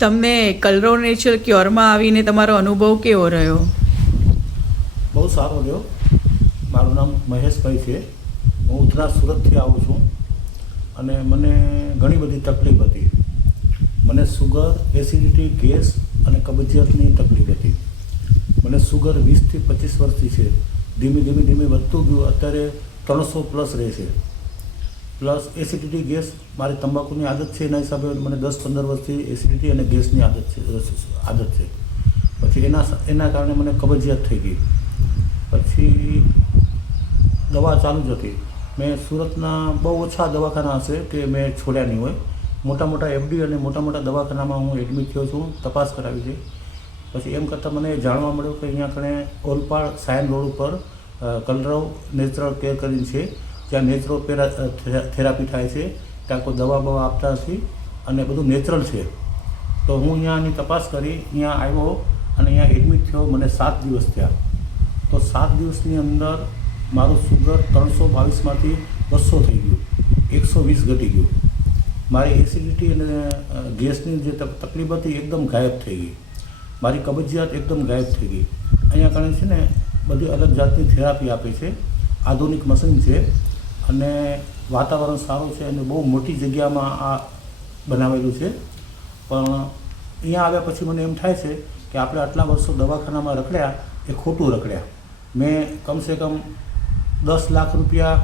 તમને કલરવ નેચરલ ક્યોરમાં આવીને તમારો અનુભવ કેવો રહ્યો? બહુ સારો રહ્યો. મારું નામ મહેશભાઈ છે. હું ઉધના સુરતથી આવું છું અને મને ઘણી બધી તકલીફ હતી. મને સુગર, એસિડિટી, ગેસ અને કબજિયાતની તકલીફ હતી. મને સુગર 20 થી 25 વર્ષથી છે. ધીમે ધીમે વધતું ગયું. અત્યારે 300+ રહે છે. પ્લસ એસિડિટી, ગેસ, મારી તંબાકુની આદત છે. એના હિસાબે મને 10-15 વર્ષથી એસિડિટી અને ગેસની આદત છે. પછી એના કારણે મને કબજિયાત થઈ ગઈ. પછી દવા ચાલુ જ હતી. મેં સુરતના બહુ ઓછા દવાખાના હશે કે મેં છોડ્યા નહીં હોય. મોટા એફડી અને મોટા દવાખાનામાં હું એડમિટ થયો છું, તપાસ કરાવી છે. પછી એમ કરતાં મને જાણવા મળ્યું કે અહીંયા કણે ઓલપાડ સાયન રોડ ઉપર કલરવ નેચરલ કેર કરીને છે, જ્યાં નેચરો થેરાપી થાય છે. ત્યાં કોઈ દવા બવા આપતા નથી અને બધું નેચરલ છે. તો હું અહીંયાની તપાસ કરી, અહીંયા આવ્યો અને અહીંયા એડમિટ થયો. મને 7 દિવસ થયા. તો 7 દિવસની અંદર મારું સુગર 322માંથી 200 થઈ ગયું, 120 ઘટી ગયું. મારી એસિડિટી અને ગેસની જે તકલીફ હતી એકદમ ગાયબ થઈ ગઈ. મારી કબજિયાત એકદમ ગાયબ થઈ ગઈ. અહીંયા કણે છે ને બધી અલગ જાતની થેરાપી આપે છે. આધુનિક મશીન છે અને વાતાવરણ સારું છે અને બહુ મોટી જગ્યામાં આ બનાવેલું છે. પણ અહીંયા આવ્યા પછી મને એમ થાય છે કે આપણે આટલા વર્ષો દવાખાનામાં રખડ્યા એ ખોટું રખડ્યા. મેં કમસે કમ 10 લાખ રૂપિયા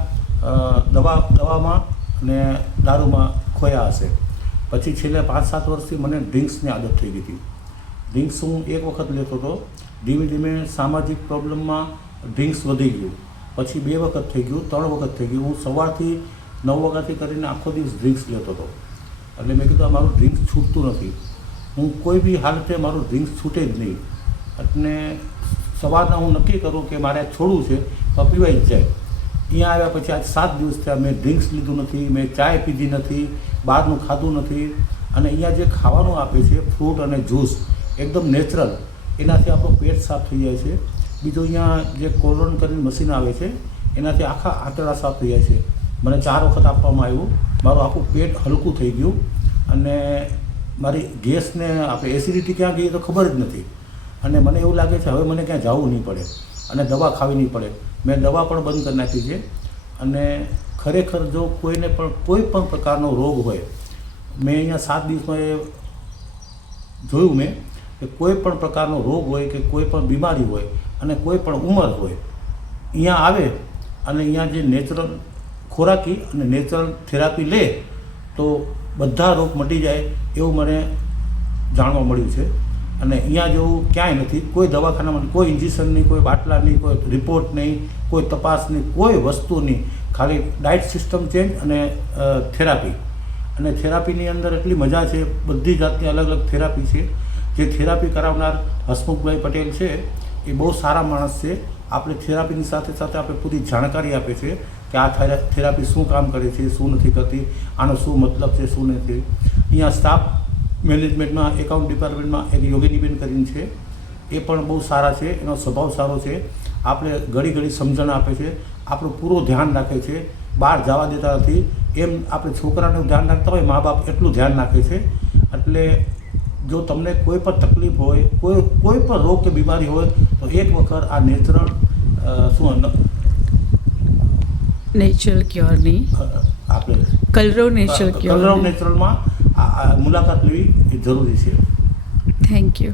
દવામાં અને દારૂમાં ખોયા હશે. પછી છેલ્લે 5-7 વર્ષથી મને ડ્રિંક્સની આદત થઈ ગઈ હતી. ડ્રિંક્સ હું એક વખત લેતો હતો. ધીમે સામાજિક પ્રોબ્લેમમાં ડ્રિંક્સ વધી ગયું. પછી 2 વખત થઈ ગયું, 3 વખત થઈ ગયું. હું સવારથી 9 વાગ્યાથી કરીને આખો દિવસ ડ્રિંક્સ લેતો હતો. એટલે મેં કીધું મારું ડ્રિંક્સ છૂટતું નથી. હું કોઈ બી હાલતે મારું ડ્રિંક્સ છૂટે જ નહીં. એટલે સવારના હું નક્કી કરું કે મારે છોડવું છે તો પીવાઈ જ જાય. અહીંયા આવ્યા પછી આજ 7 દિવસ થયા. મેં ડ્રિંક્સ લીધું નથી, મેં ચાય પીધી નથી, બહારનું ખાધું નથી. અને અહીંયા જે ખાવાનું આપે છે ફ્રૂટ અને જ્યુસ એકદમ નેચરલ, એનાથી આપણું પેટ સાફ થઈ જાય છે. બીજું અહીંયા જે કોલોન કરીને મશીન આવે છે એનાથી આખા આંતરડા સાફ થઈ જાય છે. મને 4 વખત આપવામાં આવ્યું. મારું આખું પેટ હલકું થઈ ગયું અને મારી ગેસને આપણે એસિડિટી ક્યાં ગઈ તો ખબર જ નથી. અને મને એવું લાગે છે હવે મને ક્યાં જવું નહીં પડે અને દવા ખાવી નહીં પડે. મેં દવા પણ બંધ કરી નાખી છે. અને ખરેખર જો કોઈને પણ કોઈ પણ પ્રકારનો રોગ હોય, મેં અહીંયા 7 દિવસમાં એ જોયું મેં કે કોઈ પણ પ્રકારનો રોગ હોય કે કોઈ પણ બીમારી હોય અને કોઈ પણ ઉંમર હોય, અહીંયા આવે અને અહીંયા જે નેચરલ ખોરાકી અને નેચરલ થેરાપી લે તો બધા રોગ મટી જાય એવું મને જાણવા મળ્યું છે. અને અહીંયા જેવું ક્યાંય નથી. કોઈ દવાખાનામાં કોઈ ઇન્જેક્શન નહીં, કોઈ બાટલા નહીં, કોઈ રિપોર્ટ નહીં, કોઈ તપાસ નહીં, કોઈ વસ્તુ નહીં. ખાલી ડાયટ સિસ્ટમ ચેન્જ અને થેરાપી. અને થેરાપીની અંદર એટલી મજા છે. બધી જાતની અલગ થેરાપી છે. જે થેરાપી કરાવનાર હસમુખભાઈ પટેલ છે એ બહુ સારા માણસ છે. આપણે થેરાપીની સાથે આપણે પૂરી જાણકારી આપે છે કે આ થેરાપી શું કામ કરે છે, શું નથી કરતી, આનો શું મતલબ છે, શું નથી. અહીંયા સ્ટાફ મેનેજમેન્ટમાં, એકાઉન્ટ ડિપાર્ટમેન્ટમાં એક યોગિનીબેન કરીને છે, એ પણ બહુ સારા છે. એનો સ્વભાવ સારો છે. આપણે ઘડી સમજણ આપે છે, આપણું પૂરું ધ્યાન રાખે છે, બહાર જવા દેતા નથી. એમ આપણે છોકરાનું ધ્યાન રાખતા હોય મા બાપ એટલું ધ્યાન રાખે છે. એટલે જો તમને કોઈ પણ તકલીફ હોય, કોઈ પણ રોગ કે બીમારી હોય તો એક વખત આ નેચરલ ક્યોરની આપણે કલરવ નેચરલ ક્યોર નેચરલમાં મુલાકાત લેવી એ જરૂરી છે. Thank you.